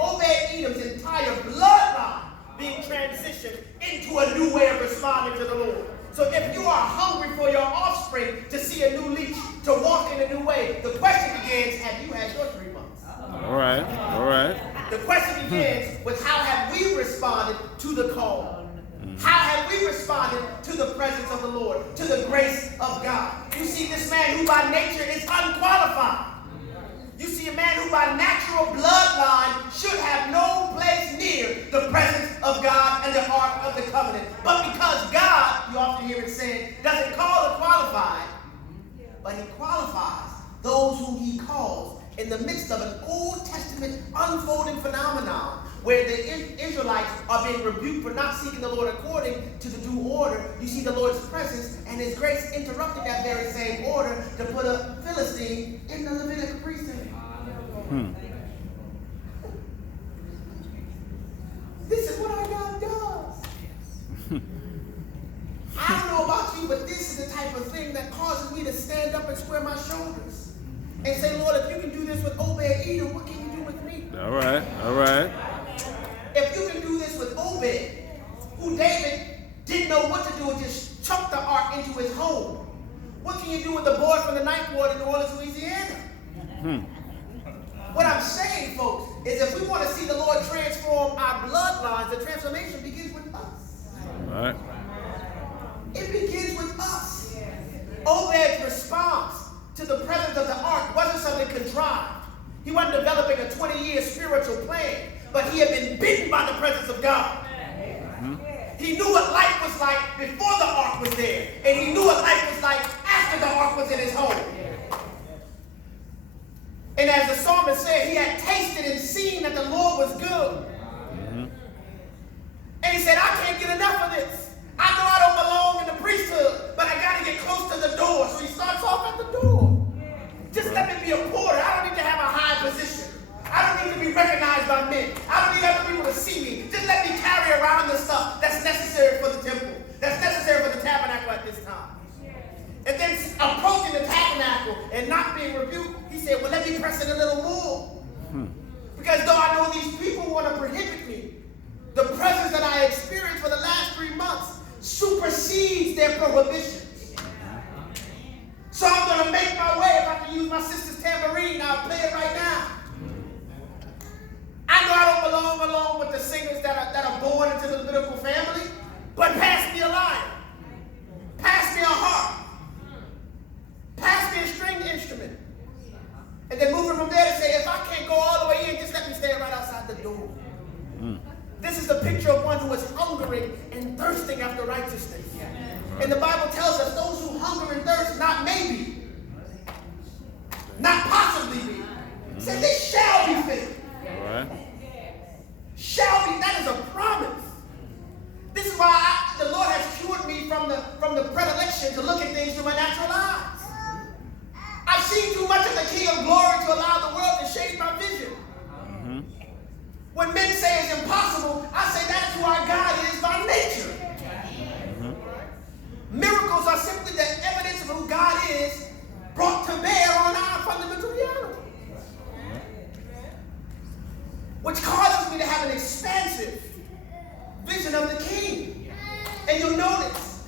Obed-Edom's entire bloodline being transitioned into a new way of responding to the Lord. So if you are hungry for your offspring to see a new leash, to walk in a new way, the question begins, have you had your 3 months? All right. The question begins with how have we responded to the call? How have we responded to the presence of the Lord, to the grace of God? You see this man who by nature is unqualified. You see a man who by natural bloodline should have no place near the presence of God and the Ark of the Covenant. But because God, you often hear it said, doesn't call the qualified, but he qualifies those who he calls in the midst of an Old Testament unfolding phenomenon where the Israelites are being rebuked for not seeking the Lord according to the due order. You see the Lord's presence and his grace interrupting that very same order to put a Philistine in the Levitical priesthood. This is what our God does. I don't know about you, but this is the type of thing that causes me to stand up and square my shoulders and say, Lord, if you can do this with Obed-Edom, what can you do with me? All right. If you can do this with Obed, who David didn't know what to do and just chucked the ark into his home, what can you do with the boy from the Ninth Ward in New Orleans, Louisiana? What I'm saying, folks, is if we want to see the Lord transform our bloodlines, the transformation begins with us. All right. It begins with us. Obed's response to the presence of the ark wasn't something contrived. He wasn't developing a 20-year spiritual plan, but he had been bitten by the presence of God. He knew what life was like before the ark was there, and he knew what life was like after the ark was in his home. And as the psalmist said, he had tasted and seen that the Lord was good. And he said, I can't get enough of this. I know I don't belong in the priesthood, but I got to get close to the door. So he starts off at the door. Just let me be a porter. I don't need to have a high position. I don't need to be recognized by men. I don't need other people to see me. Just let me carry around the stuff that's necessary for the temple, that's necessary for the tabernacle at this time. And then approaching the tabernacle and not being rebuked, he said, well, let me press it a little more. Because though I know these people want to prohibit me, the presence that I experienced for the last 3 months supersedes their prohibitions. So I'm going to make my way. If I can use my sister's tambourine, I'll play it right now. I know I don't belong along with the singers that are born into the Levitical family, but pass me a lyre. Pass me a harp. Pass me a stringed instrument. And then moving from there to say, if I can't go all the way in, just let me stand right outside the door. This is the picture of one who is hungering and thirsting after righteousness. And the Bible tells us those who hunger and thirst, not maybe, not possibly be, says they shall be filled. All right. Shall be, that is a promise. This is why the Lord has cured me from the predilection to look at things through my natural eyes. I've seen too much of the King of Glory to allow the world to shade my vision. When men say it's impossible, I say that's who our God is by nature. Miracles are simply the evidence of who God is brought to bear on our fundamental reality. Which causes me to have an expansive vision of the King. And you'll notice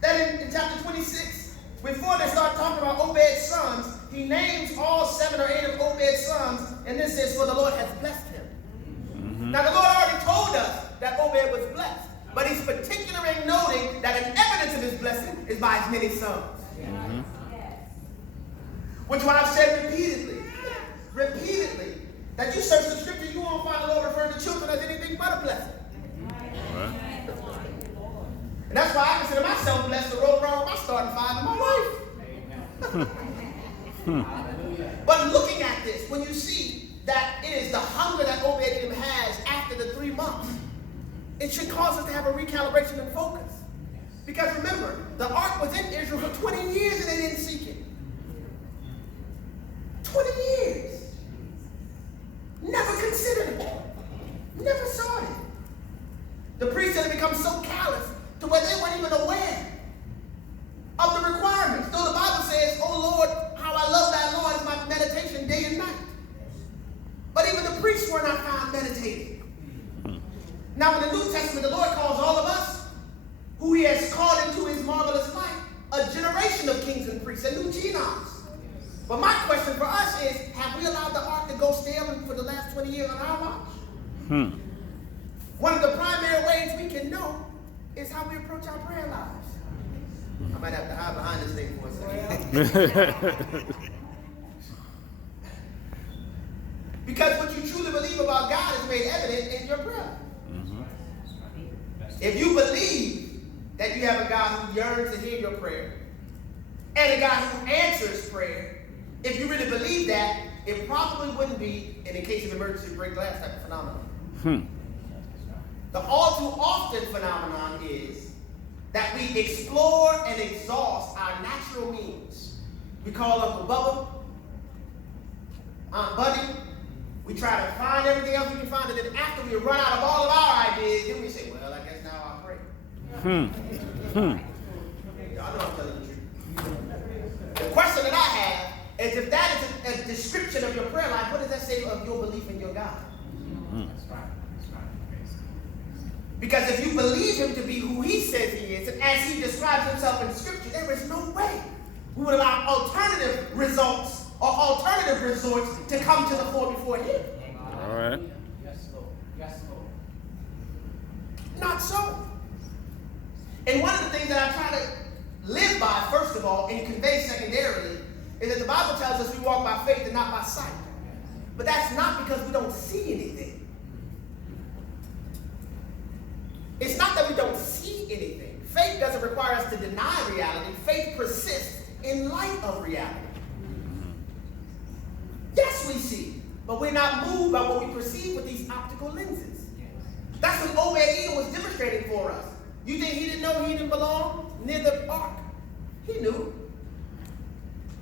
that in chapter 26, before they start talking about Obed's sons, he names all 7 or 8 of Obed's sons, and then says, for the Lord has blessed him. Now, the Lord already told us that Obed was blessed, but he's particular in noting that an evidence of his blessing is by his many sons. Which what I've said repeatedly, that you search the scripture, you won't find the Lord referring to children as anything but a blessing. And that's why I consider myself blessed to roll around with my starting 5 in my life. But looking at this, when you see that it is the hunger that Obed-Edom has after the 3 months, it should cause us to have a recalibration and focus. Because remember, the ark was in Israel for 20 years and they didn't seek it. 20 years. Never considered it. Never saw it. The priests had become so callous to where they weren't even aware of the requirements. Though the Bible says, oh Lord, how I love thy law is my meditation day and night. But even the priests were not found meditating. Now, in the New Testament, the Lord calls all of us, who he has called into his marvelous light, a generation of kings and priests, a new genomes. But my question for us is, have we allowed the ark to go stale for the last 20 years on our watch? One of the primary ways we can know is how we approach our prayer lives. I might have to hide behind this thing for a second. Because what you truly believe about God is made evident in your prayer. If you believe that you have a God who yearns to hear your prayer, and a God who answers prayer, if you really believe that, it probably wouldn't be, in a case of emergency, break glass type of phenomenon. The all too often phenomenon is that we explore and exhaust our natural means. We call Uncle Bubba, Aunt Buddy. We try to find everything else we can find, and then after we run out of all of our ideas, then we say, well, I guess now I'll pray. Y'all know I'm telling the truth. The question that I have is, if that is a description of your prayer life, what does that say of your belief in your God? Because if you believe him to be who he says he is, and as he describes himself in Scripture, there is no way we would allow alternative results or alternative resorts to come to the fore before him. All right. Yes, Lord. Yes, Lord. Not so. And one of the things that I try to live by, first of all, and convey secondarily, is that the Bible tells us we walk by faith and not by sight. But that's not because we don't see anything. It's not that we don't see anything. Faith doesn't require us to deny reality. Faith persists in light of reality. Yes, we see, but we're not moved by what we perceive with these optical lenses. That's what Obed-Edom was demonstrating for us. You think he didn't know he didn't belong near the ark? He knew.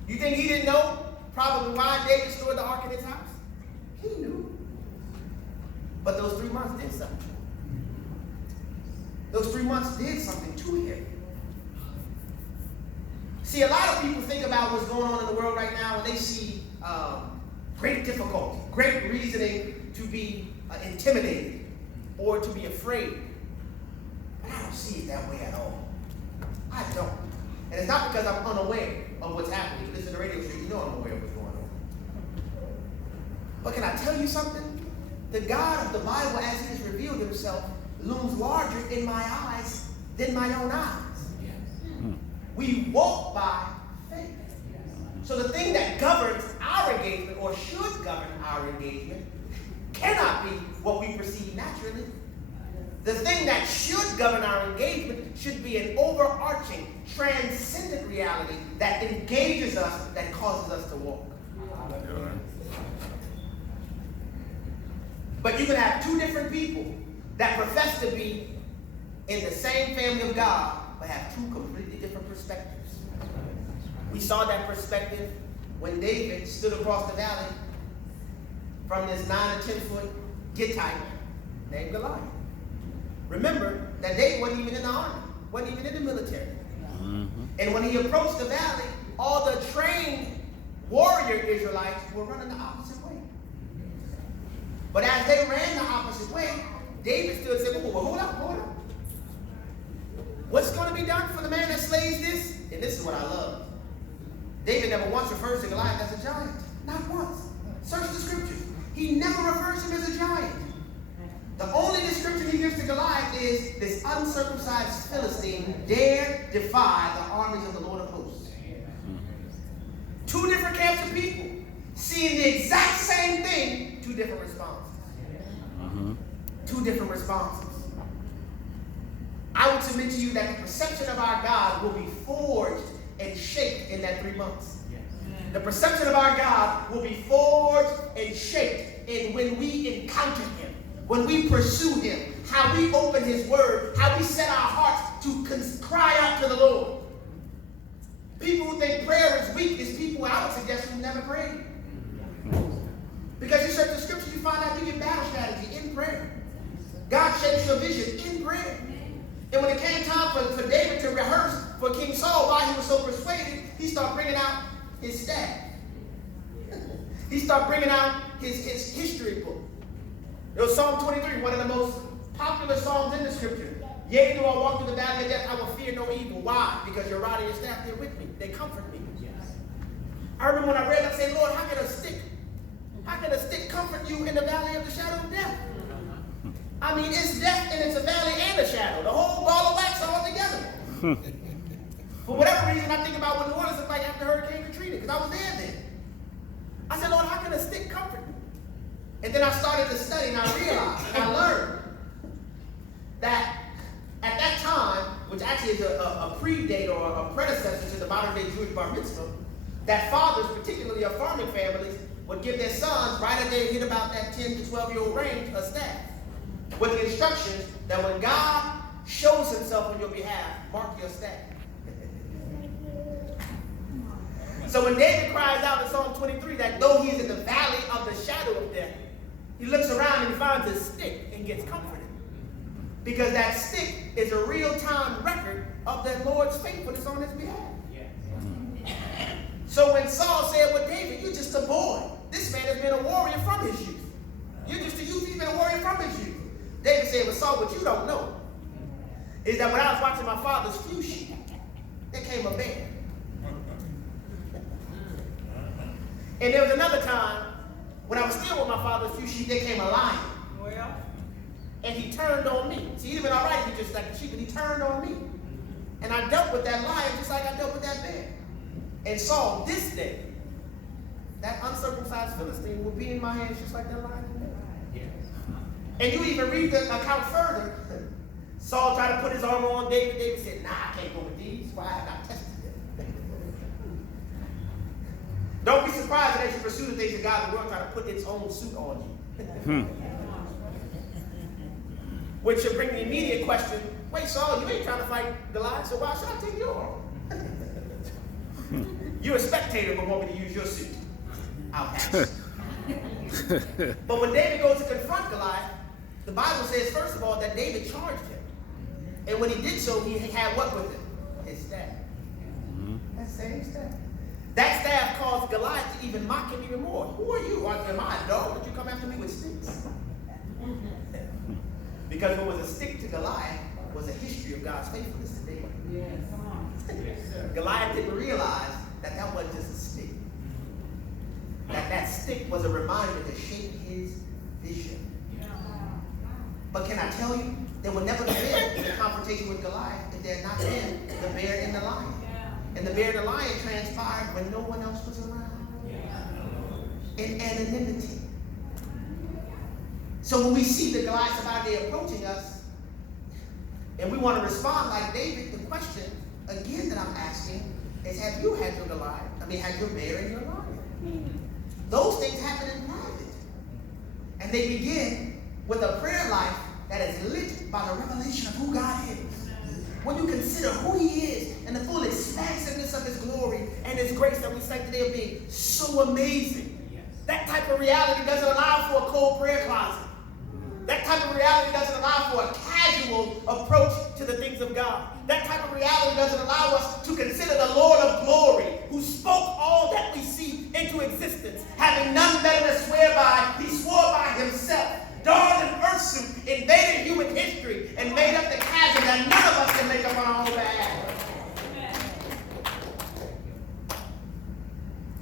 You think he didn't know probably why David stored the ark in his house? He knew. But those 3 months did something. Those 3 months did something to him. See, a lot of people think about what's going on in the world right now and they see great difficulty, great reasoning to be intimidated or to be afraid. But I don't see it that way at all. I don't. And it's not because I'm unaware of what's happening. You listen to the radio show, you know I'm aware of what's going on. But can I tell you something? The God of the Bible, as he has revealed himself, looms larger in my eyes than my own eyes. We walk by faith. So the thing that governs our engagement, or should govern our engagement, cannot be what we perceive naturally. The thing that should govern our engagement should be an overarching, transcendent reality that engages us, that causes us to walk. But you can have two different people that profess to be in the same family of God, but have two completely different perspectives. We saw that perspective when David stood across the valley from this 9 or 10 foot Gittite named Goliath. Remember that David wasn't even in the army, wasn't even in the military. And when he approached the valley, all the trained warrior Israelites were running the opposite way. But as they ran the opposite way, David stood and said, well, hold up. What's going to be done for the man that slays this? And this is what I love. David never once refers to Goliath as a giant. Not once. Search the scriptures. He never refers to him as a giant. The only description he gives to Goliath is this uncircumcised Philistine dare defy the armies of the Lord of hosts. Two different camps of people seeing the exact same thing, two different responses. Two different responses. I would submit to you that the perception of our God will be forged and shaped in that 3 months. The perception of our God will be forged and shaped in when we encounter him, when we pursue him, how we open his word, how we set our hearts to cry out to the Lord. People who think prayer is weak is people I would suggest who never prayed. Because you search the scriptures, you find out you get battle strategy in prayer. God shapes your vision in prayer. And when it came time for David to rehearse for King Saul why he was so persuaded, he started bringing out his staff. He started bringing out his history book. There was Psalm 23, one of the most popular psalms in the scripture. Yea, though I walk through the valley of death, I will fear no evil. Why? Because your rod and your staff, they're with me. They comfort me. I remember when I read that, I said, Lord, how can a stick comfort you in the valley of the shadow of death? I mean, it's death and it's a valley and a shadow. The whole ball of wax all together. For whatever reason, I think about what New Orleans looked like after Hurricane Katrina, because I was there then. I said, Lord, how can a stick comfort me? And then I started to study, and I realized, and I learned that at that time, which actually is a predate or a predecessor to the modern-day Jewish bar mitzvah, that fathers, particularly of farming families, would give their sons, right as they hit about that 10 to 12-year-old range, a staff, with the instructions that when God shows himself on your behalf, mark your staff. So when David cries out in Psalm 23 that though he's in the valley of the shadow of death, he looks around and he finds his stick and gets comforted. Because that stick is a real-time record of the Lord's faithfulness on his behalf. So when Saul said, well, David, you're just a boy. This man has been a warrior from his youth. You're just a youth, he's been a warrior from his youth. David said, well, Saul, what you don't know is that when I was watching my father's few sheep, there came a bear. And there was another time when I was still with my father's few sheep, there came a lion. Well, and he turned on me. See, he'd have been all right if he just like the sheep, but he turned on me. And I dealt with that lion just like I dealt with that bear. And Saul, this day, that uncircumcised Philistine will be in my hands just like that lion and bear. And you even read the account further. Saul tried to put his armor on David. David said, nah, I can't go with these. Why? I got tested them. Don't be surprised that as you pursue the things of God, the world try to put its own suit on you. Which should bring the immediate question, wait, Saul, you ain't trying to fight Goliath, so why should I take your armor? You're a spectator, but want me to use your suit. I'll pass. But when David goes to confront Goliath, the Bible says, first of all, that David charged him. And when he did so, he had what with him? His staff. That same staff. That staff caused Goliath to even mock him even more. Who are you? Am I a dog? Would you come after me with sticks? Because what was a stick to Goliath was a history of God's faithfulness to David. Yes, come on. Goliath didn't realize that that wasn't just a stick. That stick was a reminder to shape his vision. But can I tell you, there would never have been a confrontation with Goliath if there had not been the bear and the lion. And the bear and the lion transpired when no one else was around. In anonymity. So when we see the Goliath of our day approaching us, and we want to respond like David, the question, again, that I'm asking is, have you had your Goliath? Had your bear and your lion? Those things happen in private. And they begin with a prayer life that is lit by the revelation of who God is. When you consider who he is and the full expansiveness of his glory and his grace that we say today of being so amazing. That type of reality doesn't allow for a cold prayer closet. That type of reality doesn't allow for a casual approach to the things of God. That type of reality doesn't allow us to consider the Lord of glory, who spoke all that we see into existence, having none better to swear by. He swore by himself, donned an earth suit, invaded human history, and made up the chasm that none of us can make up on our own behalf.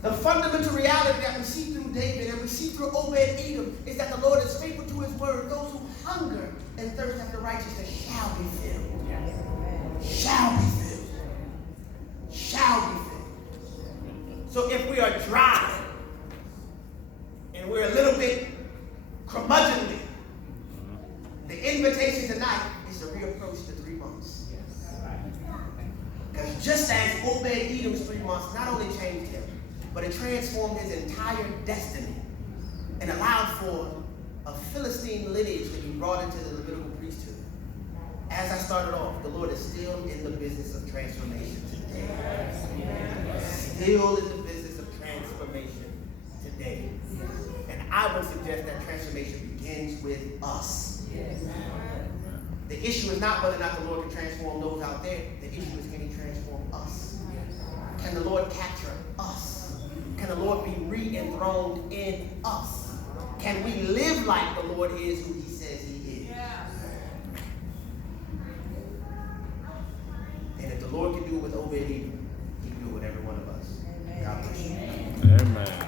The fundamental reality that we see through David and we see through Obed-Edom is that the Lord is faithful to his word. Those who hunger and thirst after righteousness shall be filled. Shall be filled. Shall be filled. So if we are dry and we're a little bit curmudgeonly, the invitation tonight is to reapproach the 3 months. Because just as Obed-Edom's 3 months not only changed him, but it transformed his entire destiny and allowed for a Philistine lineage to be brought into the Levitical priesthood. As I started off, the Lord is still in the business of transformation today. Still in the business of transformation today. And I would suggest that transformation begins with us. The issue is not whether or not the Lord can transform those out there. The issue is, can he transform us? Can the Lord capture us? Can the Lord be re-enthroned in us? Can we live like the Lord is who he says he is? And if the Lord can do it with Obed-Edom, he can do it with every one of us. God bless you. Amen.